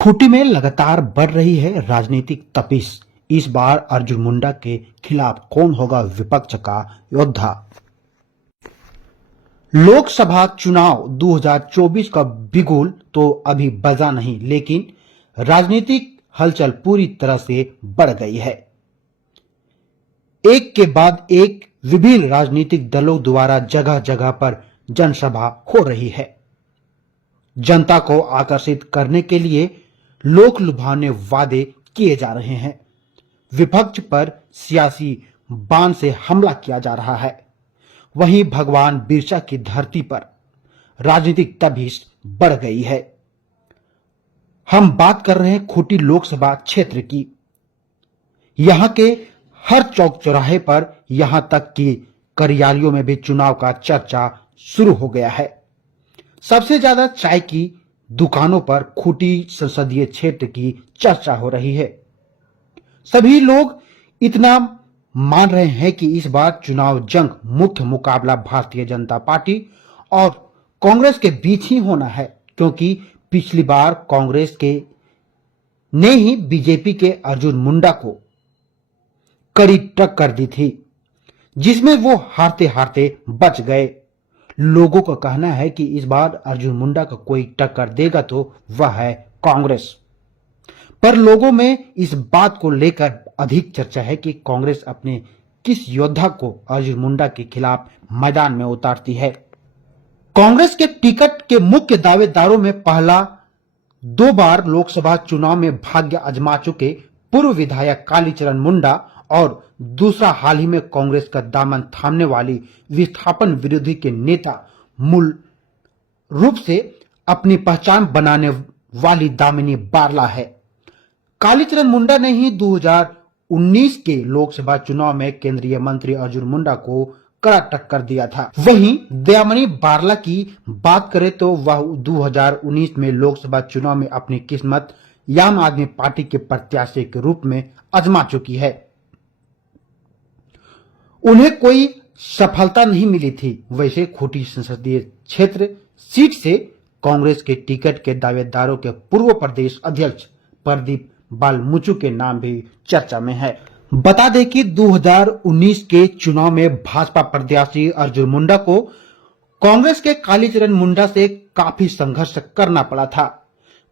खूंटी में लगातार बढ़ रही है राजनीतिक तपिश। इस बार अर्जुन मुंडा के खिलाफ कौन होगा विपक्ष का योद्धा? लोकसभा चुनाव 2024 का बिगुल तो अभी बजा नहीं, लेकिन राजनीतिक हलचल पूरी तरह से बढ़ गई है। एक के बाद एक विभिन्न राजनीतिक दलों द्वारा जगह जगह पर जनसभा हो रही है। जनता को आकर्षित करने के लिए लोक लुभावने वादे किए जा रहे हैं। विपक्ष पर सियासी बाण से हमला किया जा रहा है। वहीं भगवान बिरसा की धरती पर राजनीतिक तपिश बढ़ गई है। हम बात कर रहे हैं खूंटी लोकसभा क्षेत्र की। यहां के हर चौक चौराहे पर, यहां तक कि कार्यालयों में भी चुनाव का चर्चा शुरू हो गया है। सबसे ज्यादा चाय की दुकानों पर खूंटी संसदीय क्षेत्र की चर्चा हो रही है। सभी लोग इतना मान रहे हैं कि इस बार चुनाव जंग मुख्य मुकाबला भारतीय जनता पार्टी और कांग्रेस के बीच ही होना है, क्योंकि पिछली बार कांग्रेस के ने ही बीजेपी के अर्जुन मुंडा को कड़ी टक्कर दी थी, जिसमें वो हारते हारते बच गए। लोगों का कहना है कि इस बार अर्जुन मुंडा को कोई टक्कर देगा तो वह है कांग्रेस। पर लोगों में इस बात को लेकर अधिक चर्चा है कि कांग्रेस अपने किस योद्धा को अर्जुन मुंडा के खिलाफ मैदान में उतारती है। कांग्रेस के टिकट के मुख्य दावेदारों में पहला 2 बार लोकसभा चुनाव में भाग्य आजमा चुके पूर्व विधायक कालीचरण मुंडा और दूसरा हाल ही में कांग्रेस का दामन थामने वाली विस्थापन विरोधी के नेता मूल रूप से अपनी पहचान बनाने वाली दामिनी बारला है। कालीचरण मुंडा ने ही 2019 के लोकसभा चुनाव में केंद्रीय मंत्री अर्जुन मुंडा को कड़ा टक्कर दिया था। वहीं दयामणि बारला की बात करें तो वह 2019 में लोकसभा चुनाव में अपनी किस्मत आम आदमी पार्टी के प्रत्याशी के रूप में आजमा चुकी है। उन्हें कोई सफलता नहीं मिली थी। वैसे खूंटी संसदीय क्षेत्र सीट से कांग्रेस के टिकट के दावेदारों के पूर्व प्रदेश अध्यक्ष प्रदीप बालमुचु के नाम भी चर्चा में है। बता दें कि 2019 के चुनाव में भाजपा प्रत्याशी अर्जुन मुंडा को कांग्रेस के कालीचरण मुंडा से काफी संघर्ष करना पड़ा था।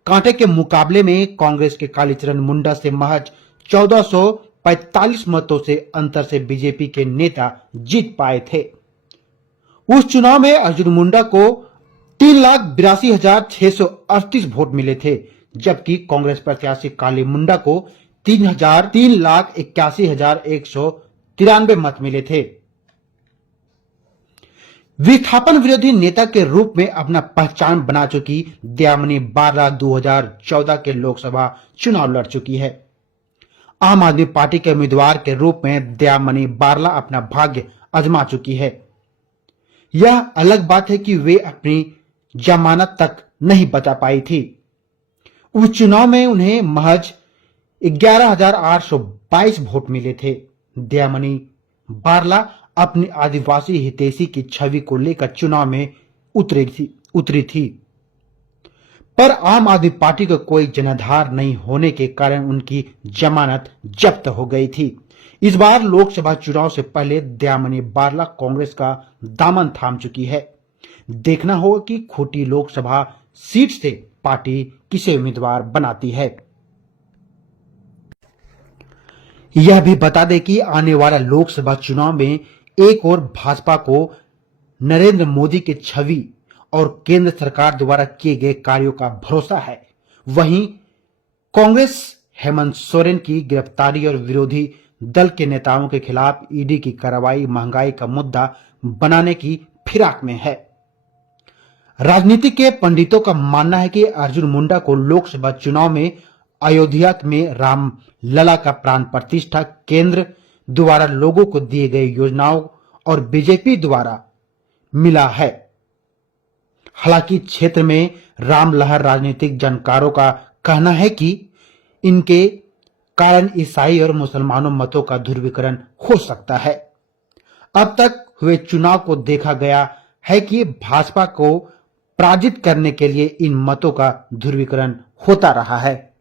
कांटे के मुकाबले में कांग्रेस के कालीचरण मुंडा से महज 1445 मतों से अंतर से बीजेपी के नेता जीत पाए थे। उस चुनाव में अर्जुन मुंडा को 3,82,638 वोट मिले थे, जबकि कांग्रेस प्रत्याशी काली मुंडा को 3,81,193 मत मिले थे। विस्थापन विरोधी नेता के रूप में अपना पहचान बना चुकी दयामणि बारला 2014 के लोकसभा चुनाव लड़ चुकी है। आम आदमी पार्टी के उम्मीदवार के रूप में दयामणि बारला अपना भाग्य आजमा चुकी है। यह अलग बात है कि वे अपनी जमानत तक नहीं बचा पाई थी। उस चुनाव में उन्हें महज 11,822 वोट मिले थे। दयामणि बारला अपनी आदिवासी हितैषी की छवि को लेकर चुनाव में उतरी थी, पर आम आदमी पार्टी को कोई जनाधार नहीं होने के कारण उनकी जमानत जब्त हो गई थी। इस बार लोकसभा चुनाव से पहले दयामणि बारला कांग्रेस का दामन थाम चुकी है। देखना होगा कि खूंटी लोकसभा सीट से पार्टी किसे उम्मीदवार बनाती है। यह भी बता दें कि आने वाला लोकसभा चुनाव में एक और भाजपा को नरेंद्र मोदी की छवि और केंद्र सरकार द्वारा किए गए कार्यों का भरोसा है। वहीं कांग्रेस हेमंत सोरेन की गिरफ्तारी और विरोधी दल के नेताओं के खिलाफ ईडी की कार्रवाई महंगाई का मुद्दा बनाने की फिराक में है। राजनीति के पंडितों का मानना है कि अर्जुन मुंडा को लोकसभा चुनाव में अयोध्या में राम लला का प्राण प्रतिष्ठा, केंद्र द्वारा लोगों को दिए गए योजनाओं और बीजेपी द्वारा मिला है। हालांकि क्षेत्र में राम लहर राजनीतिक जानकारों का कहना है कि इनके कारण ईसाई और मुसलमानों मतों का ध्रुवीकरण हो सकता है। अब तक हुए चुनाव को देखा गया है कि भाजपा को पराजित करने के लिए इन मतों का ध्रुवीकरण होता रहा है।